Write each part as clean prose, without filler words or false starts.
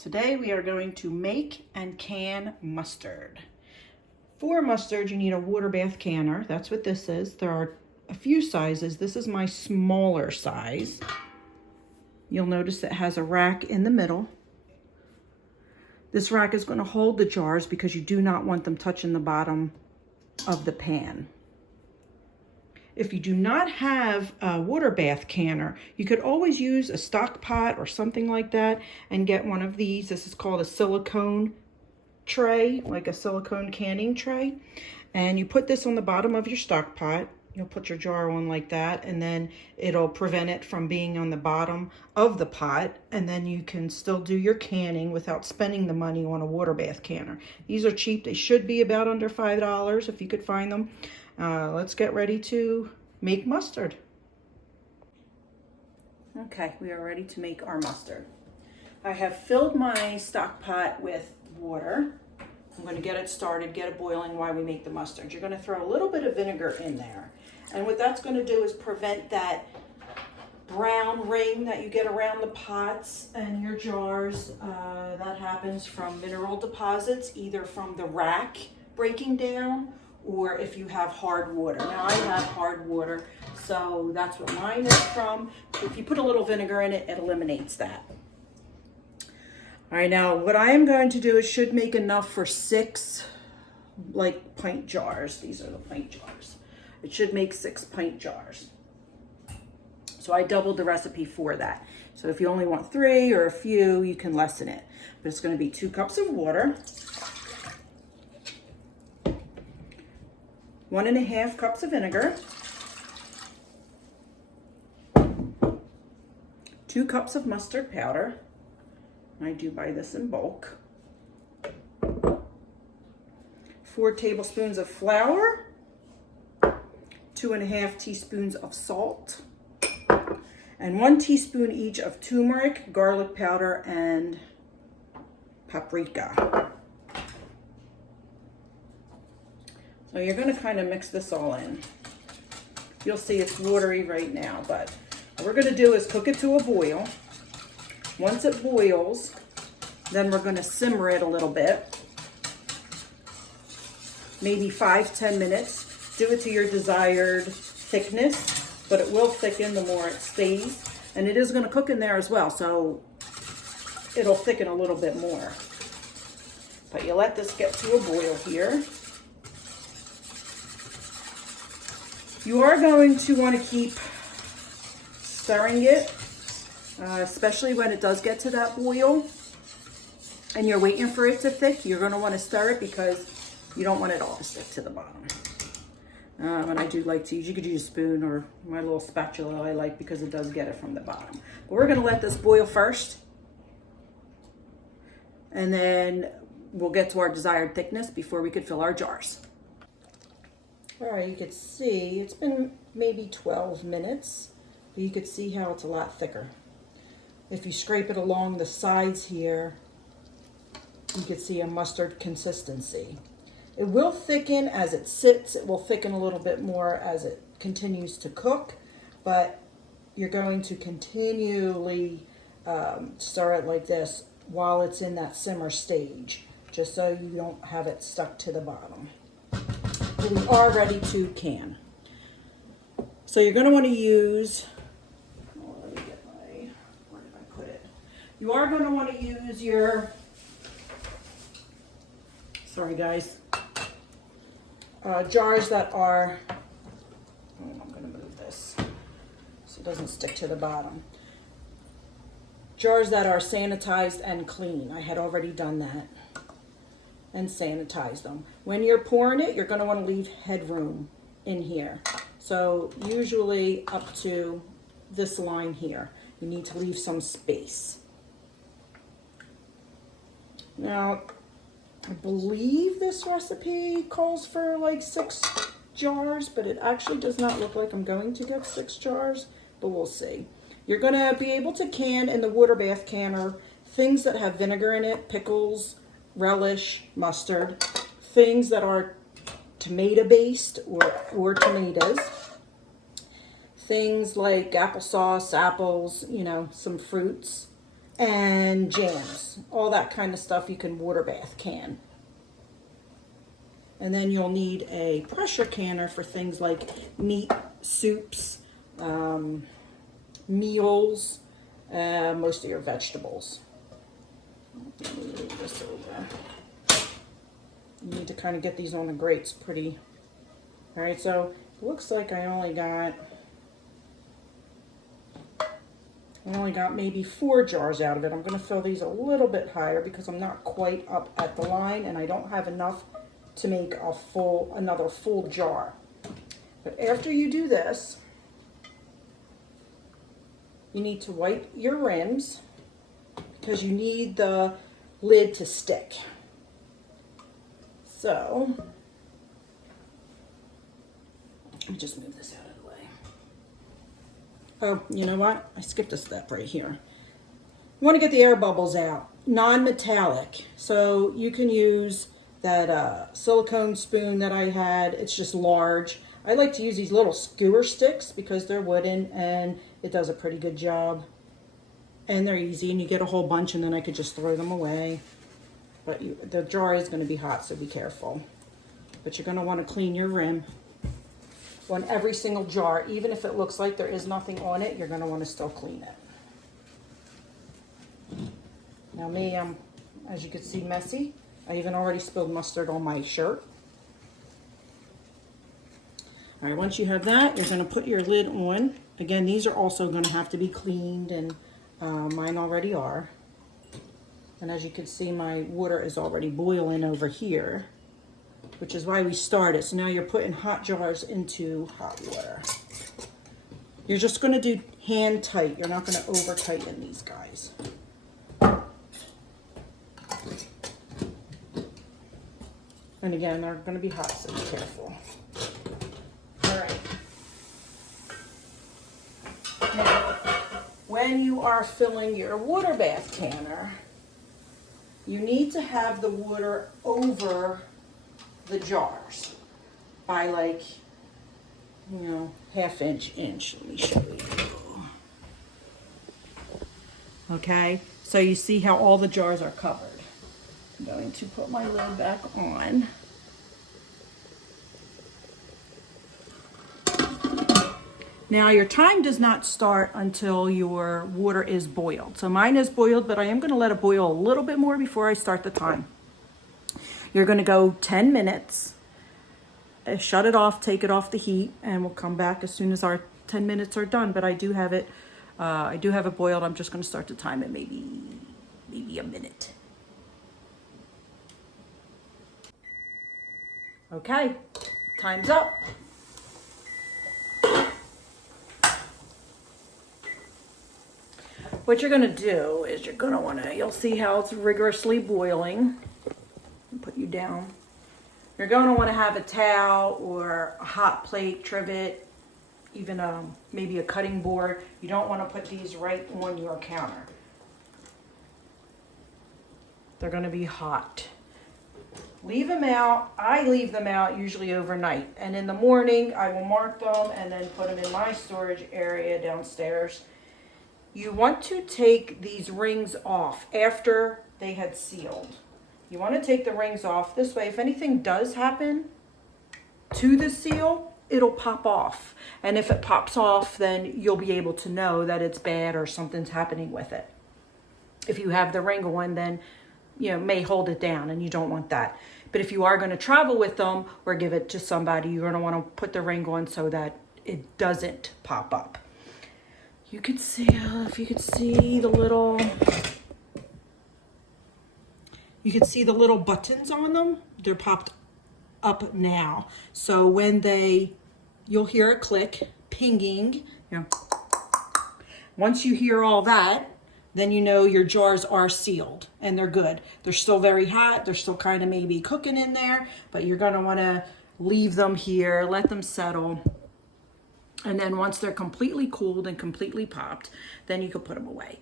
Today we are going to make and can mustard. For mustard, you need a water bath canner. That's what this is. There are a few sizes. This is my smaller size. You'll notice it has a rack in the middle. This rack is going to hold the jars because you do not want them touching the bottom of the pan. If you do not have a water bath canner, you could always use a stock pot or something like that and get one of these. This is called a silicone tray, like a silicone canning tray. And you put this on the bottom of your stock pot. You'll put your jar on like that, and then it'll prevent it from being on the bottom of the pot. And then you can still do your canning without spending the money on a water bath canner. These are cheap. They should be about under $5 if you could find them. Let's get ready to make mustard. Okay, we are ready to make our mustard. I have filled my stock pot with water. I'm going to get it started, get it boiling while we make the mustard. You're going to throw a little bit of vinegar in there. And what that's going to do is prevent that brown ring that you get around the pots and your jars. That happens from mineral deposits, either from the rack breaking down or if you have hard water. Now I have hard water, so that's what mine is from. If you put a little vinegar in it, it eliminates that. All right, now what I am going to do is should make enough for 6 like pint jars. These are the pint jars. It should make 6 pint jars. So I doubled the recipe for that. So if you only want 3 or a few, you can lessen it. But it's going to be 2 cups of water, 1.5 cups of vinegar, 2 cups of mustard powder. I do buy this in bulk. 4 tablespoons of flour, 2.5 teaspoons of salt, and 1 teaspoon each of turmeric, garlic powder, and paprika. So you're going to kind of mix this all in. You'll see it's watery right now, but what we're going to do is cook it to a boil. Once it boils, then we're going to simmer it a little bit, maybe 5-10 minutes. Do it to your desired thickness, but it will thicken the more it stays. And it is going to cook in there as well, so it'll thicken a little bit more. But you let this get to a boil here. You are going to want to keep stirring it, especially when it does get to that boil and you're waiting for it to thick. You're going to want to stir it because you don't want it all to stick to the bottom. And I do like to use, you could use a spoon or my little spatula I like because it does get it from the bottom. But we're going to let this boil first, and then we'll get to our desired thickness before we could fill our jars. All right, you can see it's been maybe 12 minutes, but you could see how it's a lot thicker. If you scrape it along the sides here, you can see a mustard consistency. It will thicken as it sits. It will thicken a little bit more as it continues to cook, but you're going to continually stir it like this while it's in that simmer stage, just so you don't have it stuck to the bottom. We are ready to can. So you're going to want to use, let me get my, where did I put it? You are going to want to use your, sorry guys, jars that are, I'm going to move this so it doesn't stick to the bottom. Jars that are sanitized and clean. I had already done that and sanitize them. When you're pouring it, you're going to want to leave headroom in here. So usually up to this line here, you need to leave some space. Now, I believe this recipe calls for like 6 jars, but it actually does not look like I'm going to get 6 jars, but we'll see. You're going to be able to can in the water bath canner things that have vinegar in it, pickles, relish, mustard, things that are tomato based or tomatoes, things like applesauce, apples, you know, some fruits, and jams. all that kind of stuff you can water bath can. And then you'll need a pressure canner for things like meat, soups, meals, most of your vegetables. Let me move this over. You need to kind of get these on the grates pretty. All right, so it looks like I only got maybe 4 jars out of it. I'm going to fill these a little bit higher because I'm not quite up at the line and I don't have enough to make another full jar. But after you do this, you need to wipe your rims because you need the lid to stick. So, let me just move this out of the way. Oh, you know what? I skipped a step right here. You want to get the air bubbles out, non-metallic. So you can use that silicone spoon that I had. It's just large. I like to use these little skewer sticks because they're wooden and it does a pretty good job. And they're easy and you get a whole bunch and then I could just throw them away. But the jar is going to be hot, so be careful. But you're going to want to clean your rim on every single jar. Even if it looks like there is nothing on it, you're going to want to still clean it. Now me, I'm, as you can see, messy. I even already spilled mustard on my shirt. All right, once you have that, you're going to put your lid on. Again, these are also going to have to be cleaned, and mine already are. And as you can see, my water is already boiling over here, which is why we started. So now you're putting hot jars into hot water. You're just going to do hand tight. You're not going to over tighten these guys. And again, they're going to be hot, so be careful. All right. Now, when you are filling your water bath canner, you need to have the water over the jars by like, you know, half inch. Let me show you. Okay, so you see how all the jars are covered. I'm going to put my lid back on. Now your time does not start until your water is boiled. So mine is boiled, but I am going to let it boil a little bit more before I start the time. You're going to go 10 minutes, shut it off, take it off the heat, and we'll come back as soon as our 10 minutes are done. But I do have it boiled. I'm just going to start the time at maybe a minute. Okay, time's up. What you're going to do is you're going to want to, you'll see how it's rigorously boiling. I'll put you down. You're going to want to have a towel or a hot plate, trivet, even maybe a cutting board. You don't want to put these right on your counter. They're going to be hot. Leave them out. I leave them out usually overnight. And in the morning, I will mark them and then put them in my storage area downstairs. You want to take these rings off after they had sealed. You want to take the rings off. This way, if anything does happen to the seal, it'll pop off. And if it pops off, then you'll be able to know that it's bad or something's happening with it. If you have the ring on, then you know, may hold it down and you don't want that. But if you are going to travel with them or give it to somebody, you're going to want to put the ring on so that it doesn't pop up. You could see, if you could see the little buttons on them, they're popped up now. So when you'll hear a click, pinging, you know. Once you hear all that, then you know your jars are sealed and they're good. They're still very hot. They're still kind of maybe cooking in there, but you're going to want to leave them here, let them settle. And then once they're completely cooled and completely popped, then you can put them away.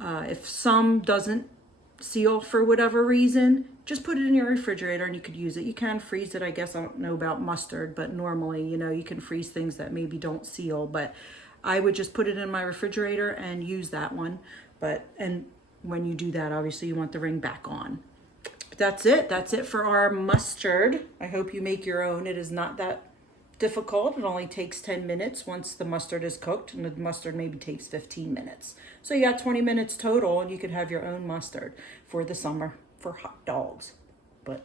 If some doesn't seal for whatever reason, just put it in your refrigerator and you could use it. You can freeze it. I guess I don't know about mustard, but normally, you know, you can freeze things that maybe don't seal, but I would just put it in my refrigerator and use that one. And when you do that, obviously you want the ring back on. But that's it. That's it for our mustard. I hope you make your own. It is not that difficult. It only takes 10 minutes once the mustard is cooked, and the mustard maybe takes 15 minutes. So you got 20 minutes total, and you could have your own mustard for the summer for hot dogs. But